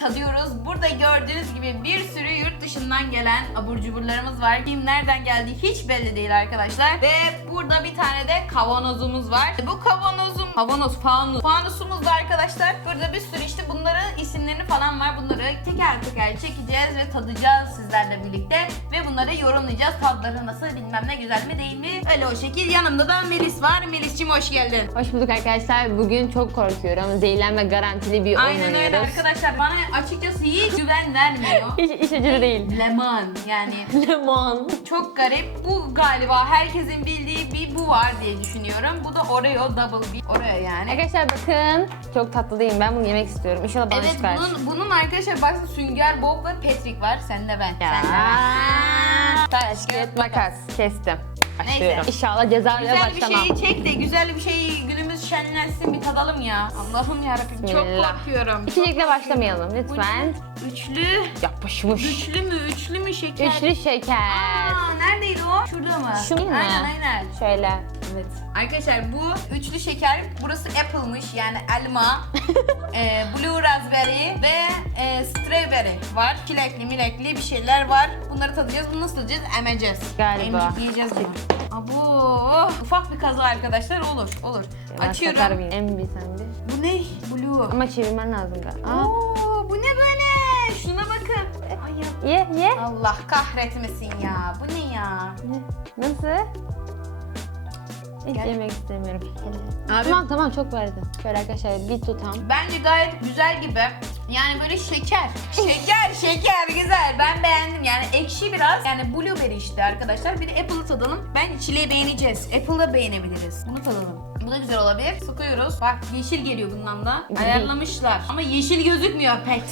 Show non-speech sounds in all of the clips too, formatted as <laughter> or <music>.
tadıyoruz. Burada gördüğünüz gibi bir sürü dışından gelen abur cuburlarımız var. Kim nereden geldiği hiç belli değil arkadaşlar. Ve burada bir tane de kavanozumuz var. Bu kavanozum, kavanoz, fanus. Fanusumuz da arkadaşlar. Burada bir sürü işte bunların isimlerini falan var. Bunları teker teker çekeceğiz ve tadacağız sizlerle birlikte. Ve bunları yorumlayacağız. Tadları nasıl bilmem ne güzel mi değil mi? Öyle o şekil. Yanımda da Melis var. Melis'cim hoş geldin. Hoş bulduk arkadaşlar. Bugün çok korkuyorum. Zehirlenme garantili bir oyun Aynen öyle oynuyoruz. arkadaşlar. Bana açıkçası hiç güven vermiyor. <laughs> Hiç iş acılı değil. Lemon yani <laughs> Lemon. çok garip. Bu galiba herkesin bildiği bir bu var diye düşünüyorum. Bu da Oreo Double B. Oreo yani. Arkadaşlar bakın. Çok tatlı değil. Ben bunu yemek istiyorum. İnşallah bana Evet çıkar. bunun, bunun arkadaşlar baksana Sünger Bob ve Patrick var. Sen de ben. Ya. Sen de ben. Taş, kağıt, makas. Kestim. Başlıyorum. Neyse. İnşallah cezayla Güzel bir şey çek de güzel bir şey günümüz şenlensin bir tadalım ya. Allah'ım yarabbim çok Bismillah. korkuyorum. İçecekle başlamayalım lütfen. Üçlü. Yapışmış. Üçlü mü? Üçlü mü şeker? Üçlü şeker. Aa, neredeydi o? Şurada mı? Şu mu? Aynen aynen. Şöyle. Evet. Arkadaşlar bu üçlü şeker. Burası apple'mış yani elma. <laughs> e, blue raspberry ve e, strawberry var. Çilekli milekli bir şeyler var. Bunları tadacağız. Bunu nasıl tadacağız? Emeceğiz. Galiba. Emcik yiyeceğiz bunu. Abo. Ufak bir kaza arkadaşlar olur. Olur. Ben Açıyorum. satar mıyım? En bir sen bir. Bu ne? Blue. Ama çevirmen lazım galiba. Aa, Oo, bu ne böyle? Şuna bakın. Ay ye ye. Allah kahretmesin ya. Bu ne ya? Nasıl? Hiç Gel. yemek istemiyorum. Abi- Tamam tamam çok verdim. Şöyle arkadaşlar bir tutam. Bence gayet güzel gibi. Yani böyle şeker. Şeker, şeker güzel. Ben beğendim. Yani ekşi biraz. Yani blueberry işte arkadaşlar. Bir de apple'ı tadalım. Ben çileği beğeneceğiz. Apple'ı beğenebiliriz. Bunu tadalım. Bu da güzel olabilir. Sıkıyoruz. Bak yeşil geliyor bundan da. <laughs> Ayarlamışlar. Ama yeşil gözükmüyor pek.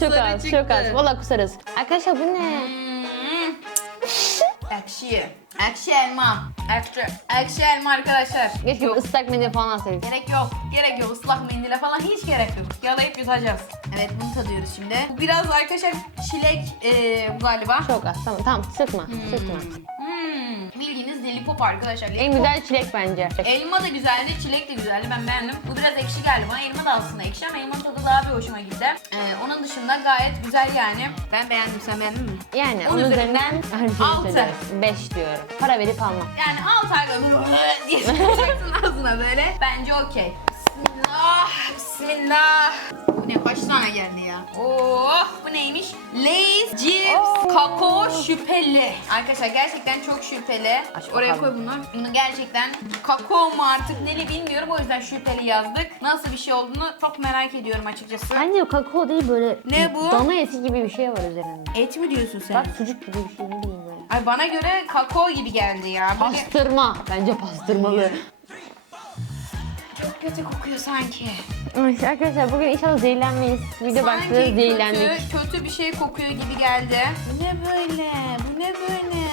Çok <laughs> Sarı az, çıktı. çok az. Valla kusarız. Arkadaşlar bu ne? Hmm. Ekşi. Ekşi elma. Ekşi. Ekşi elma arkadaşlar. Keşke Yok. ıslak mendil falan alsaydık. Gerek yok. Gerek yok. Islak mendile falan hiç gerek yok. Yalayıp yutacağız. Evet bunu tadıyoruz şimdi. Bu biraz arkadaşlar çilek e, galiba. Çok az. Tamam tamam sıkma. Sıkma. Hmm, bildiğiniz lollipop arkadaşlar. En Lollipop. güzel çilek bence. Elma da güzeldi, çilek de güzeldi. Ben beğendim. Bu biraz ekşi geldi bana. Elma da aslında ekşi ama elmanın tadı daha bir hoşuma gitti. Ee, onun dışında gayet güzel yani. Ben beğendim. Sen beğendin mi? Yani Onun üzerinden üzerinden altı. 5 diyorum. Para verip almam. Yani 6 ay <laughs> diye ağzına böyle. Bence okey. Bismillah. Bismillah. Bu ne? Kaç tane geldi ya? Oh bu neymiş? Lay's Chips Kakao şüpheli. Arkadaşlar gerçekten çok şüpheli. Aç Oraya bakalım. koy bunu. Bunu gerçekten kakao mu artık neli bilmiyorum. O yüzden şüpheli yazdık. Nasıl bir şey olduğunu çok merak ediyorum açıkçası. Bence o kakao değil böyle Ne bu? dana eti gibi bir şey var üzerinde. Et mi diyorsun sen? Bak sucuk gibi bir şey ne bileyim. Ay bana göre kakao gibi geldi ya. Böyle Pastırma. Bence pastırmalı. çok kötü kokuyor sanki. Ay, Arkadaşlar bugün inşallah zehirlenmeyiz. Video Sanki zehirlendik. kötü, kötü bir şey kokuyor gibi geldi. Bu ne böyle? Bu ne böyle?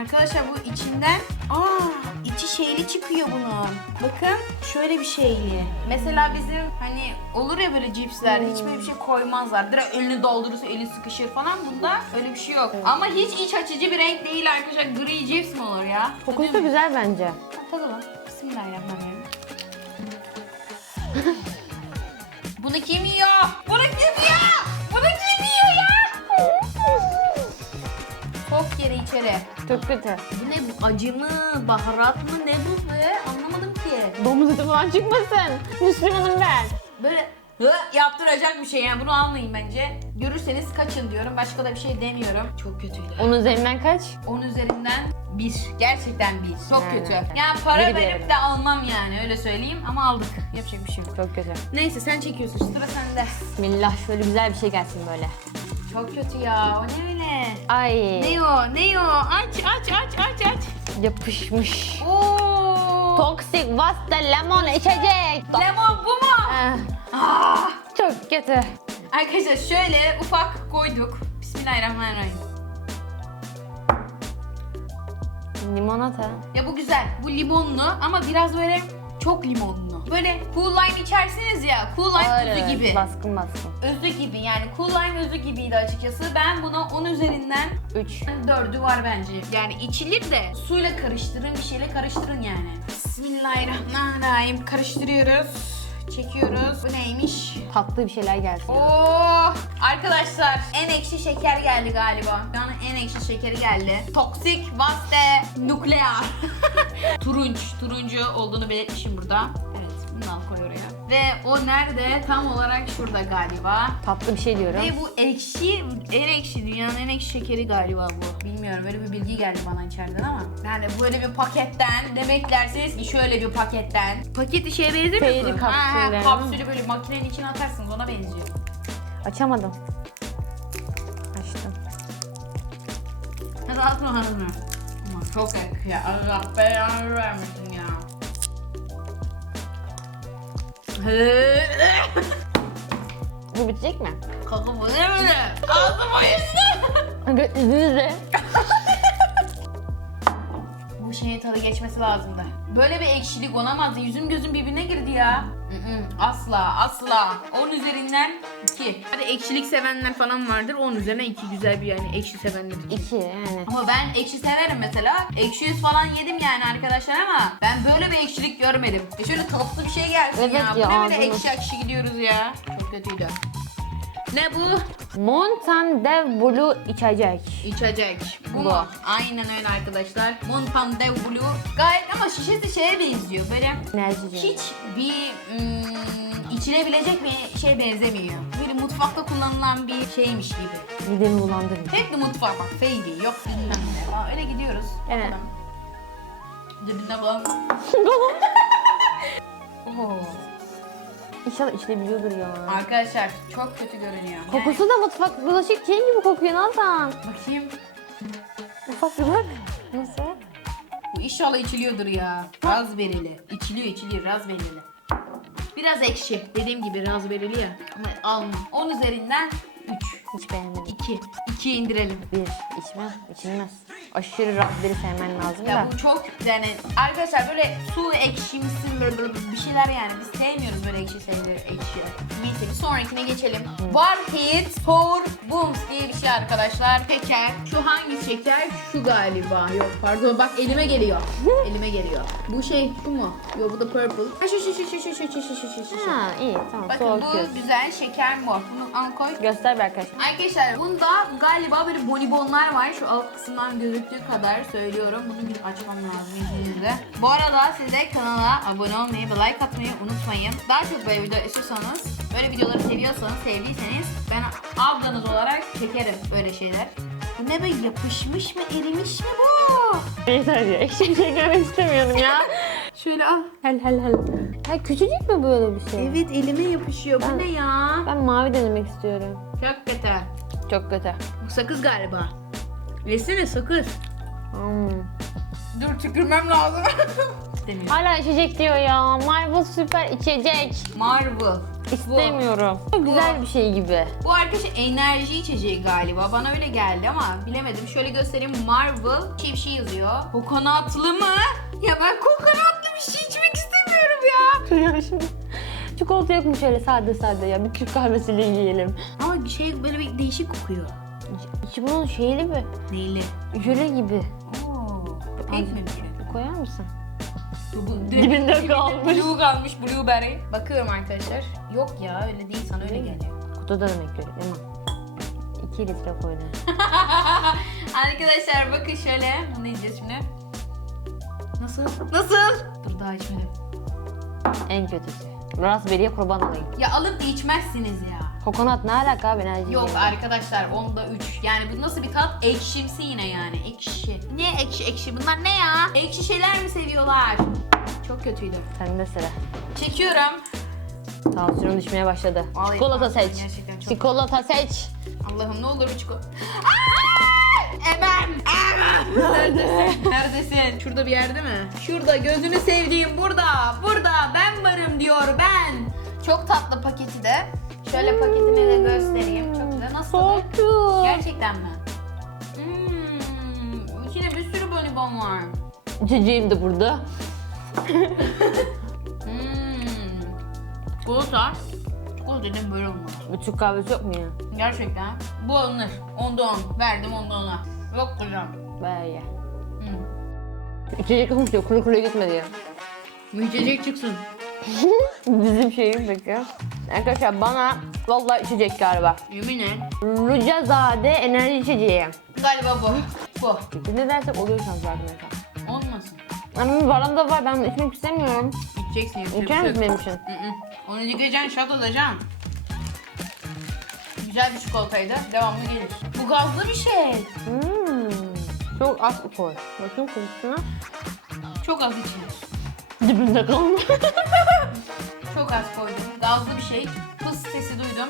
Arkadaşlar bu içinden aa içi şeyli çıkıyor bunun. Bakın şöyle bir şeyli. Mesela bizim hani olur ya böyle cipsler hiç böyle bir şey koymazlar. Direkt elini doldurursa eli sıkışır falan. Bunda öyle bir şey yok. Ama hiç iç açıcı bir renk değil arkadaşlar. Gri cips mi olur ya? Kokusu da güzel bence. Tadalım. Bismillahirrahmanirrahim. <laughs> içeri. Çok kötü. Bu ne bu? Acı mı? Baharat mı? Ne bu be? Anlamadım ki. Domuz eti falan çıkmasın. Müslümanım ben. Böyle hı yaptıracak bir şey yani bunu almayın bence. Görürseniz kaçın diyorum. Başka da bir şey demiyorum. Çok kötüydü. Onun üzerinden kaç? 10 üzerinden 1. Gerçekten 1. Çok Yani. kötü. Yani para Biri verip diyelim. de almam yani öyle söyleyeyim ama aldık. Yapacak bir şey yok. Çok kötü. Neyse sen çekiyorsun sıra sende. Bismillah şöyle güzel bir şey gelsin böyle. Çok kötü ya o ne öyle? Ay. Ne o ne o? Aç aç aç aç aç. Yapışmış. Oo. Toksik Vasta lemon içecek. Lemon bu mu? Ah, Ah. çok kötü. Arkadaşlar şöyle ufak koyduk. Bismillahirrahmanirrahim. Limonata. Ya bu güzel. Bu limonlu ama biraz böyle çok limonlu. Böyle cool lime içersiniz ya. Cool lime özü gibi. Baskın baskın. Özü gibi yani cool lime özü gibiydi açıkçası. Ben buna 10 üzerinden 3. Dördü var bence. Yani içilir de suyla karıştırın, bir şeyle karıştırın yani. Bismillahirrahmanirrahim. Karıştırıyoruz. çekiyoruz. Bu neymiş? Tatlı bir şeyler gelsin. Oh! Arkadaşlar en ekşi şeker geldi galiba. Dünyanın en ekşi şekeri geldi. Toksik vaste nuklear. <laughs> Turunç, turuncu olduğunu belirtmişim burada. Ve o nerede? Tam olarak şurada galiba. Tatlı bir şey diyorum. Ve bu ekşi, en ekşi, dünyanın en ekşi şekeri galiba bu. Bilmiyorum, böyle bir bilgi geldi bana içeriden ama. Yani böyle bir paketten, ne beklersiniz ki şöyle bir paketten. Paketi şeye benzemiyor Peyri mu? kapsülü. Ha, kapsülü böyle makinenin içine atarsınız, ona benziyor. Açamadım. Açtım. Ya da atma hanım Ama çok ekşi ya. Allah belanı vermesin ya. Bu bitecek mi? Kanka bu ne böyle? Ağzım o yüzden. Kanka izninizle şeyin tadı geçmesi lazımdı. Böyle bir ekşilik olamazdı. Yüzüm gözüm birbirine girdi ya. Asla asla. 10 üzerinden 2. Hadi ekşilik sevenler falan vardır. 10 üzerinden 2 güzel bir yani ekşi sevenler için. İki yani. Ama ben ekşi severim mesela. Ekşi yüz falan yedim yani arkadaşlar ama ben böyle bir ekşilik görmedim. E şöyle tatlı bir şey gelsin Evet ya. ya, Bu ne böyle ekşi ekşi gidiyoruz ya. Çok kötüydü. Ne bu? Mountain Dew Blue içecek. İçecek. Bu, Bu. Aynen öyle arkadaşlar. Mountain Dew Blue. Gayet ama şişesi şeye benziyor. Böyle Enerjici. hiç bir ım, içilebilecek bir şey benzemiyor. Böyle mutfakta kullanılan bir şeymiş gibi. Midemi bulandırıyor. Hep de mutfak bak Feybi yok bilmem ne. Aa, öyle gidiyoruz. Evet. Bakalım. Dibinde bulan. <laughs> Oo. İnşallah içilebiliyordur ya. Arkadaşlar çok kötü görünüyor. Kokusu da mutfak bulaşık şey gibi kokuyor Nazan. Bakayım. Ufak bir bak. Nasıl? Bu inşallah içiliyordur ya. Razberili. İçiliyor içiliyor razberili. Biraz ekşi. Dediğim gibi razberili ya. Ama alma. 10 üzerinden 3. Hiç beğenmedim. 2. 2'ye indirelim. Bir, içmez, içilmez. Aşırı raspberry sevmen lazım Ya da. bu çok yani arkadaşlar böyle su ekşimsi böyle, böyle bir şeyler yani biz sevmiyoruz böyle ekşi şeyleri ekşi. Neyse sonrakine geçelim. War Heat Sour Booms diye bir şey arkadaşlar. Şeker. Şu hangi şeker? Şu galiba. Yok pardon bak elime geliyor. elime geliyor. Bu şey bu mu? Yok bu da purple. Ha şu şu şu şu şu şu şu şu şu şu şu. Ha iyi tamam Bakın soğutuyoruz. bu güzel şeker mor. Bunu al koy. Göster bir arkadaşlar. Arkadaşlar bunda galiba böyle bonibonlar var. Şu alt kısımdan gözüktüğü kadar söylüyorum. Bunu bir açmam lazım izninizle. Bu arada siz de kanala abone olmayı ve like atmayı unutmayın. Daha çok böyle video istiyorsanız, böyle videoları seviyorsanız, sevdiyseniz ben ablanız olarak çekerim böyle şeyler. Bu ne böyle yapışmış mı, erimiş mi bu? Yeter ya. Ekşi şey görmek istemiyorum ya. <laughs> Şöyle al. hel hel hel. Ha küçücük mü böyle bir şey? Evet elime yapışıyor. Bu Ben- ne ya? Ben mavi denemek istiyorum. Çok kötü. Çok kötü. Bu sakız galiba. Yesene sakız. Hmm. Dur tükürmem lazım. <laughs> İstemiyorum. Hala içecek diyor ya. Marvel süper içecek. Marvel. İstemiyorum. Çok güzel bir şey gibi. Bu arkadaş enerji içeceği galiba. Bana öyle geldi ama bilemedim. Şöyle göstereyim. Marvel çift şey yazıyor. Kokonatlı mı? Ya ben kokonatlı bir şey içmek istemiyorum ya. Ya <laughs> şimdi çikolata yok mu şöyle sade sade ya? Bir Türk kahvesiyle yiyelim. Ama şey böyle bir değişik kokuyor. İçi bunun şeyli mi? Neyli? Jöle gibi. Oo. Pek mi bir şey? Koyar mısın? Bu, Dibinde kalmış. Blue kalmış blueberry. Bakıyorum arkadaşlar. Yok ya öyle değil sana öyle geliyor. Kutuda demek görüyorum ama. 2 litre koydum. <laughs> arkadaşlar bakın şöyle. Bunu yiyeceğiz şimdi. Nasıl? Nasıl? Dur daha içmedim. En kötüsü. Raspberry'e kurban olayım. Ya alıp da içmezsiniz ya. Kokonat ne alaka abi enerji? Yok arkadaşlar onda 3. Yani bu nasıl bir tat? Ekşimsi yine yani. Ekşi. Ne ekşi ekşi? Bunlar ne ya? Ekşi şeyler mi seviyorlar? Çok kötüydü. Sende sıra. Çekiyorum. Tansiyonum düşmeye başladı. Vallahi Çikolata seç. çok- Çikolata seç. Allah'ım ne olur bir çikolata. Emem! Emem! Neredesin? Neredesin? Şurada bir yerde mi? Şurada gözünü sevdiğim burada. Burada ben varım diyor ben. Çok tatlı paketi de. Şöyle paketini de göstereyim. Çok güzel. Nasıl? güzel. Gerçekten mi? Hmm, içinde bir sürü bonibon var. İçeceğim de burada. Hmm. Çikolata. Çikolata dedim böyle olmalı. Bir Türk kahvesi yok mu ya? Gerçekten. Bu alınır. Onda on. Verdim onda ona. Yok kızım. Böyle. Hmm. İçecek yokmuş diyor. Kuru kuru gitmedi ya. Mücecek çıksın. <laughs> Bizim şeyin peki. Arkadaşlar bana vallahi içecek galiba. Yemin et. Rücazade enerji içeceği. Galiba bu. Bu. Biz ne dersek oluyor şans arkadaşlar. Olmasın. Ama benim param da var ben içmek istemiyorum. İçeceksin. yapacak İçer bir şey misin yok. benim için? Hı hı. Onu yıkayacaksın, şat olacaksın. Güzel bir çikolataydı. Devamlı gelir. Bu gazlı bir şey. Hmm. Çok az koy. Bakın kokusuna. Çok az için. Dibinde kalma. <laughs> Çok az koydum. Gazlı bir şey. Fıs sesi duydum.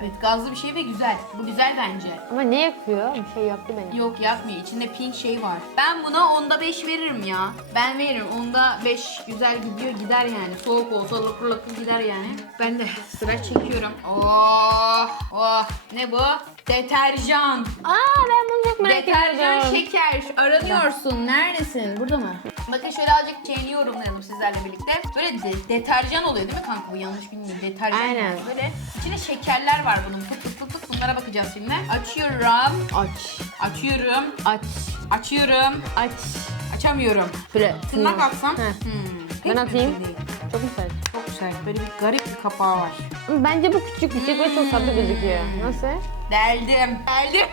Evet gazlı bir şey ve güzel. Bu güzel bence. Ama ne yakıyor? Bir şey yaktı beni. Yok yakmıyor. İçinde pink şey var. Ben buna onda 5 veririm ya. Ben veririm. Onda 5 güzel gidiyor gider yani. Soğuk olsa lıkır lıkır gider yani. Ben de sıra çekiyorum. Oh, oh. Ne bu? Deterjan. Aa ben bunu çok merak Deterjan ediyorum. şeker. Aranıyorsun. Neredesin? Burada mı? Bakın şöyle azıcık şeyini yorumlayalım sizlerle birlikte. Böyle de- deterjan oluyor değil mi kanka bu? Yanlış bilmiyorum. Deterjan Aynen. Böyle içinde şekerler var bunun. Fıt fıt fıt fıt. Bunlara bakacağız şimdi. Açıyorum. Aç. Açıyorum. Aç. Açıyorum. Aç. Açamıyorum. Şöyle. Tırnak atsam. Heh. Hmm. Ben Hiç atayım. güzel değil. Çok güzel. Çok güzel. Böyle bir garip bir kapağı var. Bence bu küçük küçük ve çok tatlı gözüküyor. Hmm. Nasıl? Deldim. Deldim.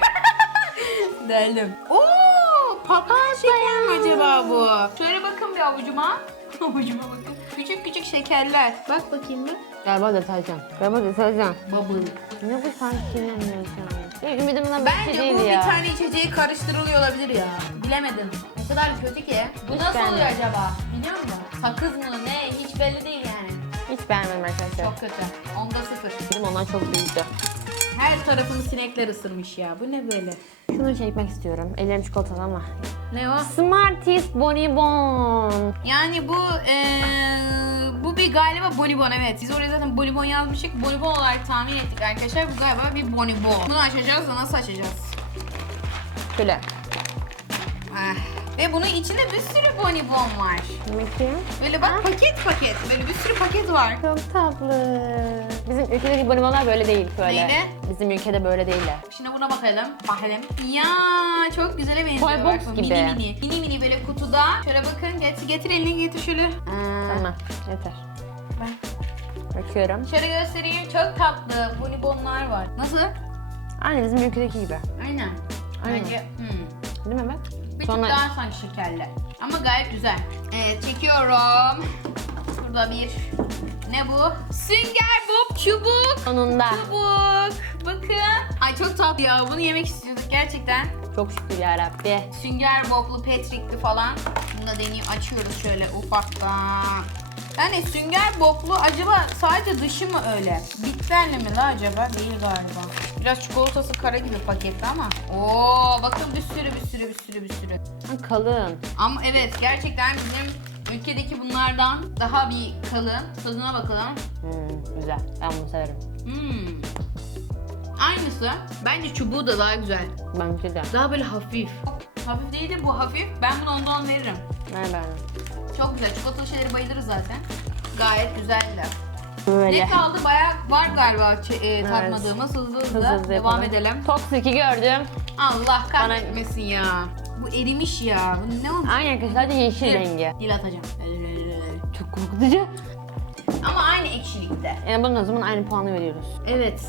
<laughs> Deldim. Oo, patlayan şeker mi acaba bu? Şöyle bakın bir avucuma. <laughs> avucuma bakın. Küçük küçük şekerler. Bak bakayım bir. Galiba deterjan. Galiba deterjan. Bubble. Ne bu sanki bilmiyorum. İlk ümidimden bir şey Bence değil bu ya. bir tane içeceği karıştırılıyor olabilir ya. Bilemedim. O kadar kötü ki. Bu Hiç nasıl oluyor beğenmedim. acaba? Biliyor musun? Sakız mı ne? Hiç belli değil yani. Hiç beğenmedim arkadaşlar. Çok kötü. Onda sıfır. Dedim ondan çok büyüdü. Her tarafını sinekler ısırmış ya. Bu ne böyle? Şunu çekmek istiyorum. Ellerim çikolatalı ama. Ne o? Smarties Bonibon. Yani bu eee, bu bir galiba bonibon evet. Biz oraya zaten bonibon yazmıştık. Bonibon olarak tahmin ettik arkadaşlar. Bu galiba bir bonibon. Bunu açacağız da nasıl açacağız? Şöyle. Ah. Ve bunun içinde bir sürü bonibon var. Bakayım. Böyle bak paket paket. Böyle bir sürü paket var. Çok tatlı. Bizim ülkedeki bonibonlar böyle değil böyle. Neyle? Bizim ülkede böyle değiller. Şimdi buna bakalım. Bakalım. Ya çok güzele benziyor. Toy box Bak, gibi. Mini mini. Mini mini böyle kutuda. Şöyle bakın. Getir, getir elini getir şöyle. Aa. Tamam yeter. Ben- Bakıyorum. Şöyle göstereyim. Çok tatlı bonibonlar var. Nasıl? Aynı bizim ülkedeki gibi. Aynen. Aynen. Bence hmm. Değil mi bak? Bir Sonra- tık daha sanki şekerli. Ama gayet güzel. Evet çekiyorum. Burada bir ne bu? Sünger Bob çubuk. Sonunda. Çubuk. Bakın. Ay çok tatlı ya. Bunu yemek istiyorduk gerçekten. Çok şükür yarabbi. Sünger Bob'lu Patrick'li falan. Bunu da deneyim. Açıyoruz şöyle ufaktan. Yani Sünger Bob'lu acaba sadece dışı mı öyle? Bitterli mi la acaba? Değil galiba. Biraz çikolatası kara gibi pakette ama. Oo bakın bir sürü bir sürü bir sürü bir sürü. Kalın. Ama evet gerçekten bizim ülkedeki bunlardan daha bir kalın. Tadına bakalım. Hmm, güzel. Ben bunu severim. Hmm. Aynısı. Bence çubuğu da daha güzel. Bence de. Daha böyle hafif. Hafif değil de bu hafif. Ben bunu ondan veririm. Ben beğendim. Çok güzel. Çikolatalı şeyleri bayılırız zaten. Gayet güzeldi. Böyle. Ne kaldı? Bayağı var galiba e, tatmadığımız. Hızlı hızlı, Hızlı hızlı devam yapalım. edelim. Toksiki gördüm. Allah kahretmesin ya. Bu erimiş ya. Bu ne olmuş? Aynı arkadaşlar sadece yeşil Dil- rengi. Dil atacağım. Çok korkutucu. Ama aynı ekşilikte. Yani bunun o zaman aynı puanı veriyoruz. Evet.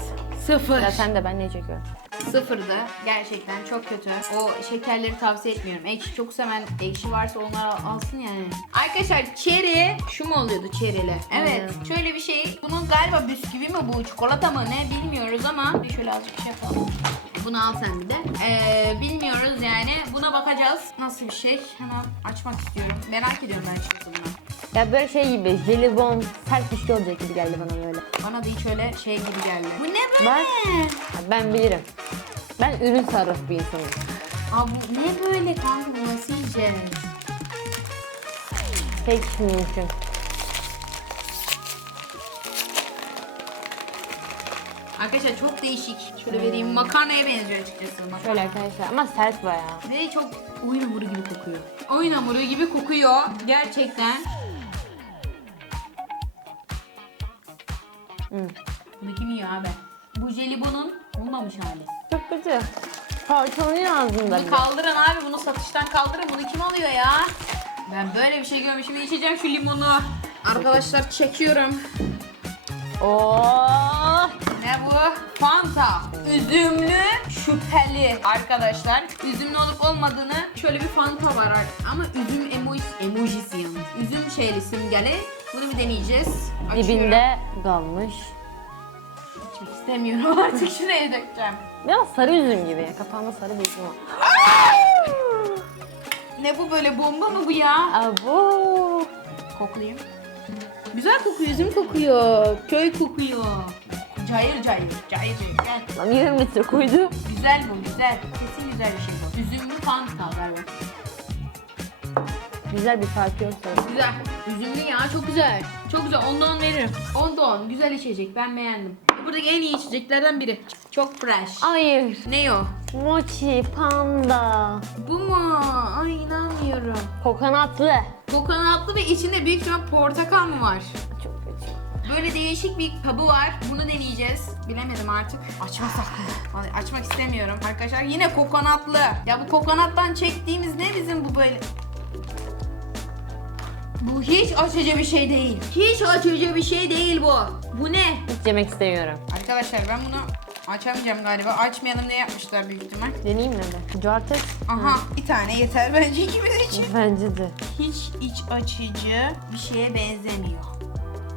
Sıfır. Ya sen de ben ne çekiyorum? Sıfırdı. Gerçekten çok kötü. O şekerleri tavsiye etmiyorum. Ekşi çok seven ekşi varsa onlar al- alsın yani. Arkadaşlar çeri şu mu oluyordu çerili? Evet. Aynen. Şöyle bir şey. Bunun galiba bisküvi mi bu çikolata mı ne bilmiyoruz ama bir şöyle azıcık bir şey yapalım. Bunu al sen bir de. Ee, bilmiyoruz yani. Buna bakacağız. Nasıl bir şey? Hemen açmak istiyorum. Merak ediyorum ben çıktığını. Ya böyle şey gibi jelibon sert bir şey olacak gibi geldi bana böyle. Bana da hiç öyle şey gibi geldi. Bu ne böyle? Bak. Ben bilirim. Ben ürün sarraf bir insanım. Aa, bu ne böyle kanka bu nasıl yiyeceğiz? Pek mümkün. Arkadaşlar çok değişik. Şöyle vereyim. Makarnaya benziyor açıkçası. Makarna. Şöyle arkadaşlar ama sert bayağı. Ve çok oyun hamuru gibi kokuyor. Oyun hamuru gibi kokuyor. Gerçekten. Hı. Bunu kim yiyor abi? Bu jelibonun olmamış hali. Çok kötü. Parçalanıyor ağzında Bunu kaldırın abi. Bunu satıştan kaldırın. Bunu kim alıyor ya? Ben böyle bir şey görmüşüm. İçeceğim şu limonu. Arkadaşlar çekiyorum. Oo. Ne bu? Fanta. Üzümlü şüpheli arkadaşlar. Üzümlü olup olmadığını şöyle bir Fanta var ama üzüm emoji, emojisi yalnız. Üzüm şeyli simgeli. Bunu bir deneyeceğiz. Açıyorum. Dibinde kalmış. İstemiyorum <laughs> artık şuraya dökeceğim. Biraz sarı üzüm gibi. Kapağında sarı bir üzüm var. Ne bu böyle bomba mı bu ya? Abo. Koklayayım. Güzel kokuyor, üzüm kokuyor. Köy kokuyor. Cayır cayır, cayır cayır. Gel. Lan 20 litre koydu. Güzel bu, güzel. Kesin güzel bir şey bu. Üzümlü Fanta galiba. Güzel bir fark yok sanırım. Güzel. Üzümlü ya çok güzel. Çok güzel. Onda 10 veririm. Onda 10. Güzel içecek. Ben beğendim. Buradaki en iyi içeceklerden biri. Çok fresh. Hayır. Ne o? Mochi, panda. Bu mu? Ay inanmıyorum. Kokonatlı. Kokonatlı ve içinde büyük ihtimal portakal mı var? Çok kötü. Böyle değişik bir kabı var. Bunu deneyeceğiz. Bilemedim artık. Açmasak mı? Ay, Açmak istemiyorum arkadaşlar. Yine kokonatlı. Ya bu kokonattan çektiğimiz ne bizim bu böyle? Bu hiç açıcı bir şey değil. Hiç açıcı bir şey değil bu. Bu ne? Hiç yemek istemiyorum. Arkadaşlar ben bunu açamayacağım galiba. Açmayalım ne yapmışlar büyük ihtimal. Deneyeyim mi de? Cuartet. Aha bir tane yeter bence ikimiz için. Bence de. Hiç iç açıcı bir şeye benzemiyor.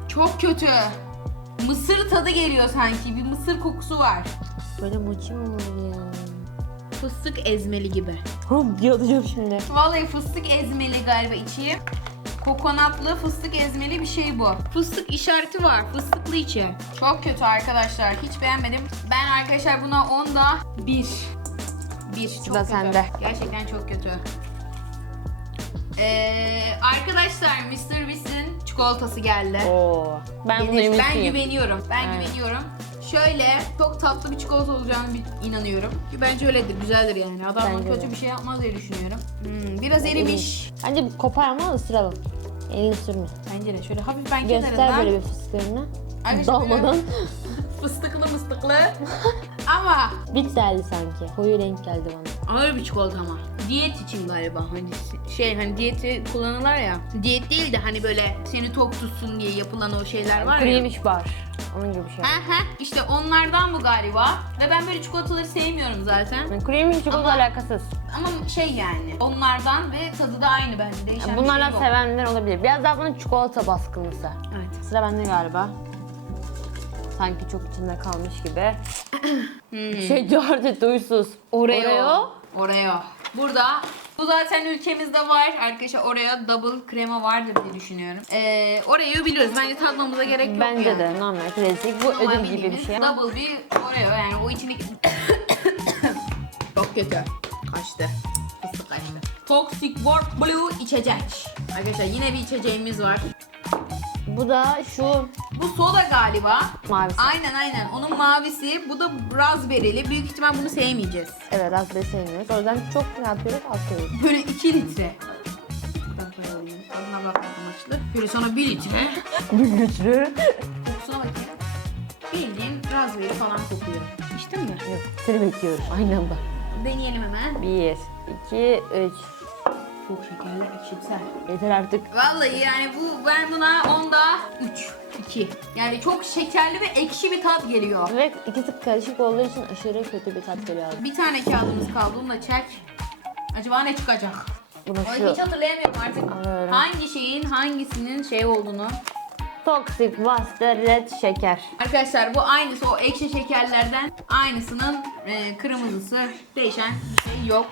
Çok kötü. Mısır tadı geliyor sanki. Bir mısır kokusu var. Böyle mochi mi olur ya? Fıstık ezmeli gibi. Hop diye atacağım şimdi. Vallahi fıstık ezmeli galiba içi. Kokonatlı fıstık ezmeli bir şey bu. Fıstık işareti var. Fıstıklı içi. Çok kötü arkadaşlar. Hiç beğenmedim. Ben arkadaşlar buna 10'da 1. 1. Çok Sıra kötü. sende. Gerçekten çok kötü. Ee, arkadaşlar Mr. Beast'in çikolatası geldi. Oo. Ben Denir. Ben güveniyorum. Ben Evet. güveniyorum. Şöyle çok tatlı bir çikolata olacağını bir- inanıyorum. Ki Bence öyledir, güzeldir yani. Adam Bence kötü de. bir şey yapmaz diye düşünüyorum. Hmm, biraz erimiş. Bence kopar ama ısıralım. Elini sürme. Bence de şöyle hafif ben Göster kenarından böyle bir fıstıklarını. Arkadaşlar Dalmadan. Fıstıklı mıstıklı. <laughs> Ama Bit geldi sanki. Koyu renk geldi bana. ağır bir çikolata ama. Diyet için galiba hani şey hani diyeti kullanırlar ya. Diyet değil de hani böyle seni tok tutsun diye yapılan o şeyler var ya. Creamish bar. Onun gibi bir şey. Aha, işte onlardan bu galiba. Ve ben böyle çikolataları sevmiyorum zaten. Yani creamish çikolata Ama- alakasız. Ama şey yani onlardan ve tadı da aynı bence. Değişen bir bunlardan şey yok. sevenler olabilir. Biraz daha bunun çikolata baskınlısı. Evet. Sıra bende galiba. Sanki çok içinde kalmış gibi. <clears throat> Şey George uysuz. Oreo. Oreo. Burada bu zaten ülkemizde var. Arkadaşlar Oreo double krema vardır diye düşünüyorum. Ee, Oreo'yu biliyoruz. Bence tadmamıza gerek yok Bence yani. de normal klasik. Bu Normal ödül gibi bir bildiğimiz şey ama. Double bir Oreo yani o içindeki... <coughs> Çok kötü. Kaçtı. Fıstık kaçtı. Toxic Warp Blue içecek. Arkadaşlar yine bir içeceğimiz var. Bu da şu Bu soda galiba. mavisi. Aynen aynen. Onun mavisi. Bu da raspberry'li. Büyük ihtimal bunu sevmeyeceğiz. Evet raspberry sevmiyoruz. O yüzden çok ne yapıyoruz? Atıyoruz. Böyle 2 litre. Tadına bakmak amaçlı. Böyle sonra 1 litre. Bir litre. <laughs> Kokusuna bakayım. Bildiğin raspberry falan kokuyor. İçtin mi? Yok seni bekliyoruz aynı anda. Deneyelim hemen. Bir, iki, üç. Çok şekerli ekşimser. Yeter artık. Vallahi yani bu ben buna 10'da 3. 2. Yani çok şekerli ve ekşi bir tat geliyor. Ve ikisi karışık olduğu için aşırı kötü bir tat geliyor. Bir tane kağıdımız kaldı. Onu da çek. Acaba ne çıkacak? Buna Ay, şu hiç hatırlayamıyorum artık. Alıyorum. Hangi şeyin hangisinin şey olduğunu. Toxic Master Red şeker. Arkadaşlar bu aynısı o ekşi şekerlerden aynısının e, kırmızısı değişen bir şey yok.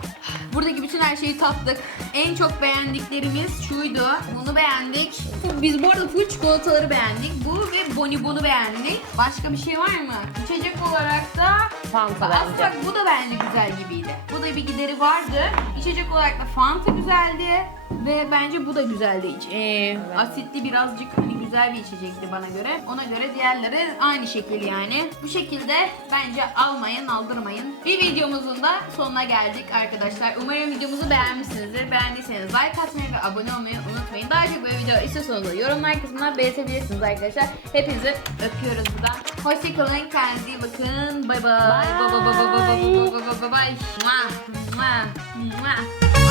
Buradaki bütün her şeyi tattık. En çok beğendiklerimiz şuydu. Bunu beğendik. Biz bu arada full çikolataları beğendik. Bu ve bonibonu beğendik. Başka bir şey var mı? İçecek olarak da Fanta aslında bence. bu da bence güzel gibiydi. Bu da bir gideri vardı. İçecek olarak da Fanta güzeldi. Ve bence bu da güzeldi. İç- Ee, Asitli birazcık hani güzel bir içecekti bana göre. Ona göre diğerleri aynı şekil yani. Bu şekilde bence almayın, aldırmayın. Bir videomuzun da sonuna geldik arkadaşlar. Umarım videomuzu beğenmişsinizdir. Beğendiyseniz like atmayı ve abone olmayı unutmayın. Daha çok böyle video istiyorsanız da yorumlar kısmına belirtebilirsiniz arkadaşlar. Hepinizi öpüyoruz buradan. Hoşçakalın, kendinize iyi bakın. Bay bay. Bay bay bay bay bay bay bay bay bay. Mua, mua, mua.